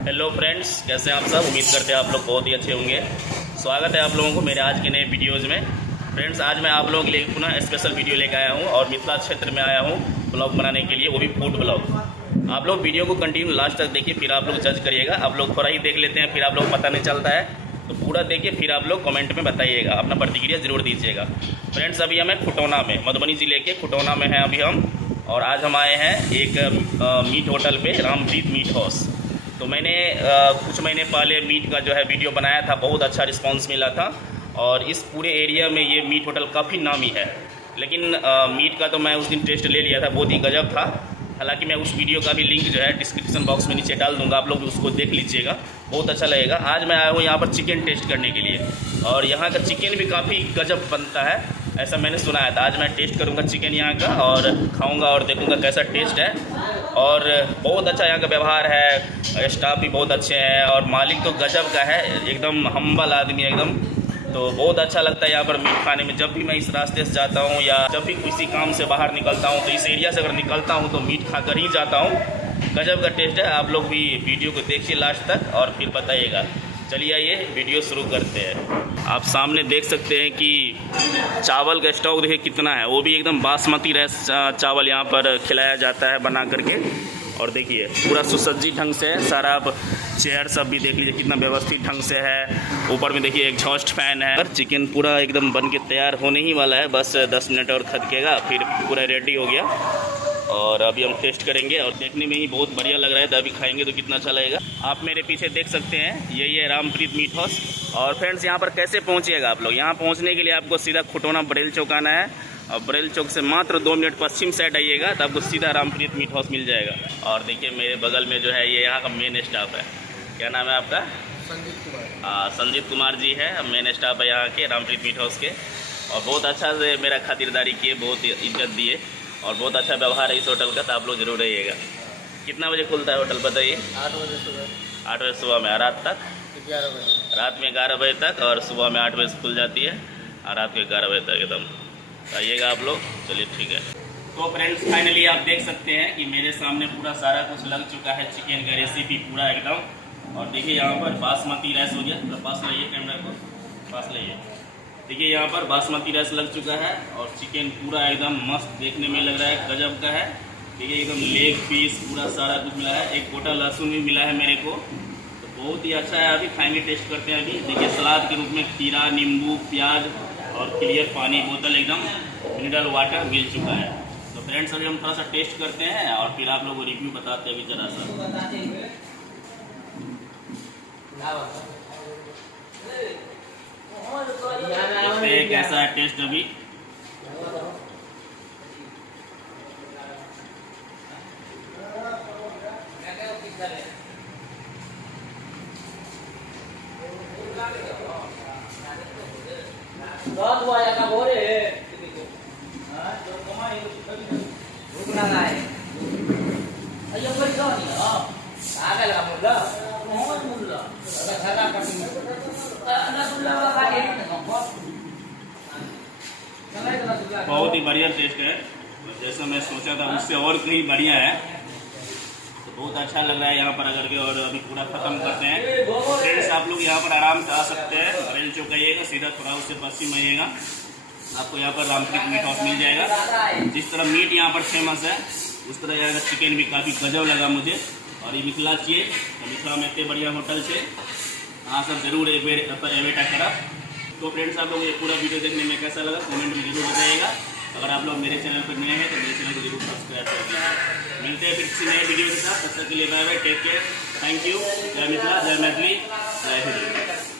Hello friends, कैसे हैं आप सब। उम्मीद करते हैं आप लोग बहुत ही अच्छे होंगे। स्वागत है आप लोगों को मेरे आज के नए वीडियोज़ में। फ्रेंड्स, आज मैं आप लोगों के लिए पुनः स्पेशल वीडियो लेकर आया हूं और मिथिला क्षेत्र में आया हूं ब्लॉग बनाने के लिए, वो भी फूड ब्लॉग। आप लोग वीडियो को कंटिन्यू लास्ट तक देखिए, फिर आप लोग जज करिएगा। आप लोग थोड़ा ही देख लेते हैं, फिर आप लोग पता नहीं चलता है, तो पूरा देखिए, फिर आप लोग कमेंट में बताइएगा, अपना प्रतिक्रिया ज़रूर दीजिएगा। फ्रेंड्स, अभी हमें खुटौना में, मधुबनी ज़िले के खुटौना में हैं अभी हम, और आज हम आए हैं एक मीट होटल पे, रामप्रीत मीट हाउस। तो मैंने कुछ महीने पहले मीट का जो है वीडियो बनाया था, बहुत अच्छा रिस्पांस मिला था और इस पूरे एरिया में ये मीट होटल काफ़ी नामी है। लेकिन मीट का तो मैं उस दिन टेस्ट ले लिया था, बहुत ही गजब था। हालांकि मैं उस वीडियो का भी लिंक जो है डिस्क्रिप्शन बॉक्स में नीचे डाल दूंगा, आप लोग उसको देख लीजिएगा, बहुत अच्छा लगेगा। आज मैं आया हूँ यहाँ पर चिकन टेस्ट करने के लिए, और यहाँ का चिकन भी काफ़ी गजब बनता है, ऐसा मैंने सुना है। तो आज मैं टेस्ट करूँगा चिकन यहाँ का और खाऊँगा और देखूँगा कैसा टेस्ट है। और बहुत अच्छा यहाँ का व्यवहार है, स्टाफ भी बहुत अच्छे हैं और मालिक तो गजब का है, एकदम हम्बल आदमी एकदम। तो बहुत अच्छा लगता है यहाँ पर मीट खाने में। जब भी मैं इस रास्ते से जाता हूँ या जब भी किसी काम से बाहर निकलता हूँ, तो इस एरिया से अगर निकलता हूँ तो मीट खाकर ही जाता हूँ। गजब का टेस्ट है। आप लोग भी वीडियो को देखिए लास्ट तक और फिर बताइएगा। चलिए आइए वीडियो शुरू करते हैं। आप सामने देख सकते हैं कि चावल का स्टॉक देखिए कितना है, वो भी एकदम बासमती राइस चावल यहाँ पर खिलाया जाता है बना करके। और देखिए पूरा सुसज्जित ढंग से है सारा। आप चेयर सब भी देख लीजिए कितना व्यवस्थित ढंग से है। ऊपर में देखिए एग्जॉस्ट फैन है। चिकन पूरा एकदम बन के तैयार होने ही वाला है, बस 10 मिनट और खदकेगा, फिर पूरा रेडी हो गया। और अभी हम टेस्ट करेंगे और देखने में ही बहुत बढ़िया लग रहा है, तो अभी खाएंगे तो कितना अच्छा लगेगा। आप मेरे पीछे देख सकते हैं, यही है रामप्रीत मीट हाउस। और फ्रेंड्स, यहाँ पर कैसे पहुँचिएगा आप लोग। यहाँ पहुँचने के लिए आपको सीधा खुटौना बरेल चौक आना है, और बरेल चौक से मात्र 2 मिनट पश्चिम साइड आइएगा तो आपको सीधा रामप्रीत मीट हाउस मिल जाएगा। और देखिए मेरे बगल में जो है ये यहाँ का मेन स्टाफ है। क्या नाम है आपका? संजीत कुमार। संजीत कुमार जी है, मेन स्टाफ है यहाँ के रामप्रीत मीट हाउस के। और बहुत अच्छा से मेरा खातिरदारी किए, बहुत इज्जत दिए और बहुत अच्छा व्यवहार है इस होटल का, तो आप लोग जरूर रहिएगा। कितना बजे खुलता है होटल बताइए? 8 बजे सुबह। 8 बजे सुबह में, और रात तक? 11 बजे। रात में 11 बजे तक, और सुबह में 8 बजे से खुल जाती है और रात के 11 बजे तक एकदम। आइएगा आप लोग। चलिए ठीक है। तो फ्रेंड्स, फाइनली आप देख सकते हैं कि मेरे सामने पूरा सारा कुछ लग चुका है, चिकन का रेसिपी पूरा एकदम। और देखिए यहाँ पर बासमती राइस हो गया, तो पास लाइए कैमरा को, पास लाइए। देखिए यहाँ पर बासमती राइस लग चुका है और चिकन पूरा एकदम मस्त देखने में लग रहा है, गजब का है। देखिए एकदम लेग पीस पूरा सारा कुछ मिला है, एक गोटा लहसुन भी मिला है मेरे को, तो बहुत ही अच्छा है। अभी खाएंगे, टेस्ट करते हैं। अभी देखिए सलाद के रूप में खीरा, नींबू, प्याज और क्लियर पानी बोतल एकदम मिनरल वाटर मिल चुका है। तो फ्रेंड्स, अभी हम थोड़ा सा टेस्ट करते हैं और फिर आप लोगों को रिव्यू बताते हैं अभी जरा सा। देखते हैं कैसा है टेस्ट अभी। बहुत ही बढ़िया टेस्ट है, जैसा मैं सोचा था उससे और कहीं बढ़िया है। तो बहुत अच्छा लग रहा है यहाँ पर आकर के। और अभी पूरा खत्म करते हैं। फ्रेंड्स, आप लोग यहाँ पर आराम से आ सकते हैं, बरेल चौक आइएगा, सीधा थोड़ा उससे पश्चिम आइएगा, आपको यहाँ पर रामप्रीत मीट हाउस मिल जाएगा। जिस तरह मीट यहाँ पर फेमस है, उस तरह यहाँ का चिकन भी काफ़ी गजब लगा मुझे। और ये मिथिला चाहिए, तो मिथिला में इतने बढ़िया होटल से हाँ सब जरूर एवेटा करा। तो फ्रेंड्स, आप लोग ये पूरा वीडियो देखने में कैसा लगा कमेंट में जरूर बताइएगा। अगर आप लोग मेरे चैनल पर नए हैं तो मेरे चैनल को जरूर सब्सक्राइब करिए। मिलते हैं फिर किसी नए वीडियो के साथ, तब तक के लिए bye bye, take care, thank you. जय मिथिला, जय मैथिली, जय हिंद।